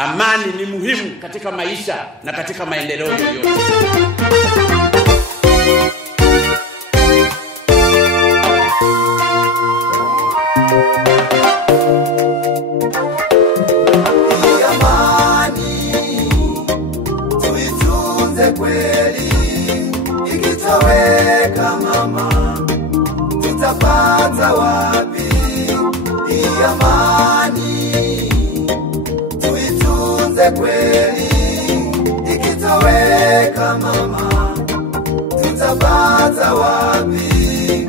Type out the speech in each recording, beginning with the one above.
Amani ni muhimu katika maisha na katika maendeleo yoyote. Kweli ikitoweka mama, tutapata wapi hii amani? Tuitunze kweli ikitoweka mama, tutapata wapi?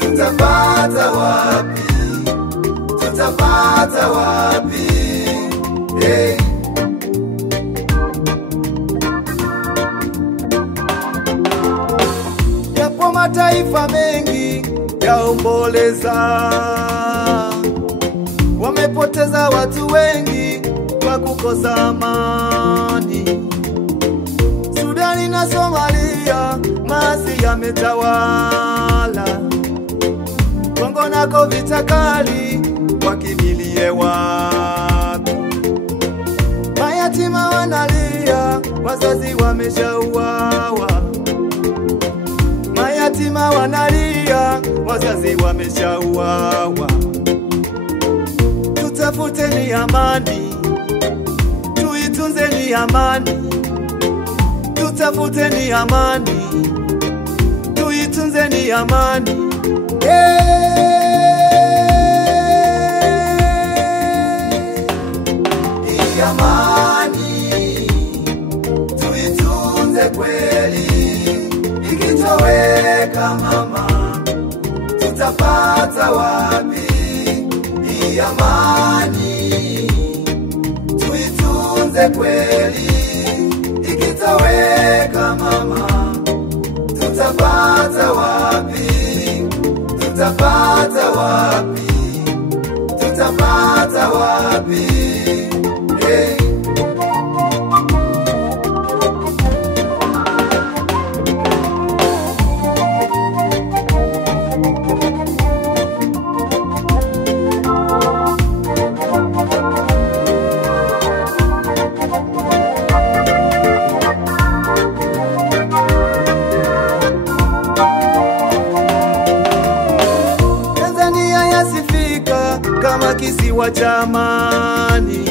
Tutapata wapi? Tutapata wapi? Hey. Mataifa mengi yaomboleza, wamepoteza watu wengi kwa kukosa amani. Sudani na Somalia maasi yametawala, Kongo nako vita kali, wakimbilie wapi? Mayatima wanalia, wazazi wameshauawa. Mayatima wanalia, wazazi wameshauawa. Tutafute ni amani, tuitunze ni amani. Tutafute ni amani, tuitunze ni amani. Hii amani, tuitunze kweli. Ikitoweka mama, tutapata wapi hii amani? Tuitunze kweli. Ikitoweka mama, tutapata wapi? Tutapata wapi? Tutapata wapi? Hey. Kama kisiwa cha amani,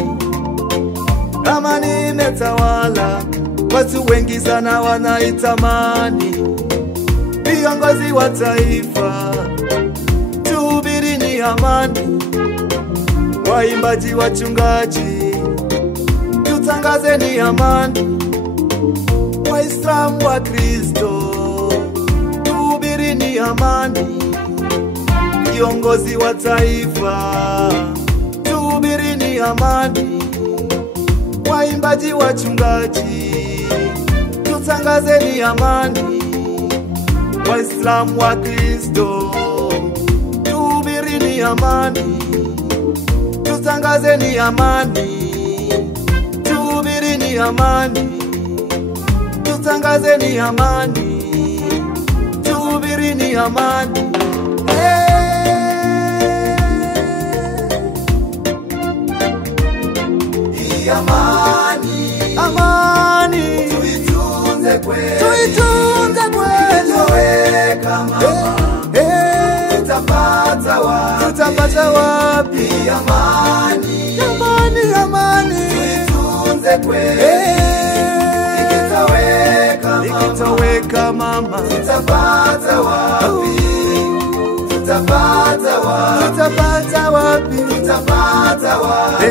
amani imetawala, watu wengi sana wanaitamani. Viongozi wa taifa, tuhubiri ni amani. Waimbaji, wachungaji, tutangaze ni amani. Waislamu, wa Kristo, tuhubiri ni amani. Viongozi wa taifa, tuhubiri ni amani. Waimbaji, wachungaji, tutangaze ni amani. Waislamu, wa Kristo, tuhubiri ni amani. Tutangaze ni amani, tuhubiri ni amani. Tutangaze ni amani, tuhubiri ni amani. Amani, amani, tuitunze kweli. Tuitunze kweli. Ikitoweka mama, tutapata wapi? Tutapata wapi? Amani, amani, amani, tuitunze kweli. Ikitoweka mama, tutapata wapi? Tutapata wapi? Tutapata wapi? Tutapata wapi?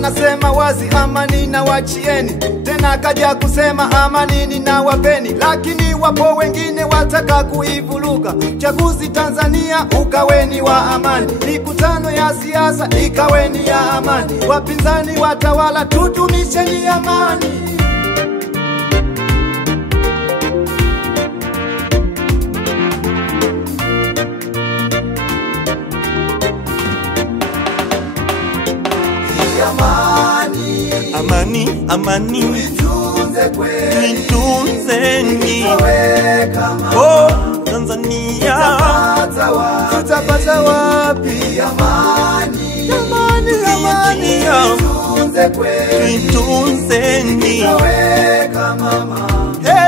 Nasema wazi, amani na wachieni. Tena kaja kusema amani na wapeni. Lakini wapo wengine wataka kuivuruga. Chaguzi Tanzania ukaweni wa amani, mikutano ya siasa ikaweni ya amani. Wapinzani watawala, tudumishe ni amani. Amani, amani, tuitunze kweli. Tuitunze ni oh, Tanzania. Tutapata wapi amani? Amani, amani, tuitunze kweli, Tuitunzeni. weka mama. Hey.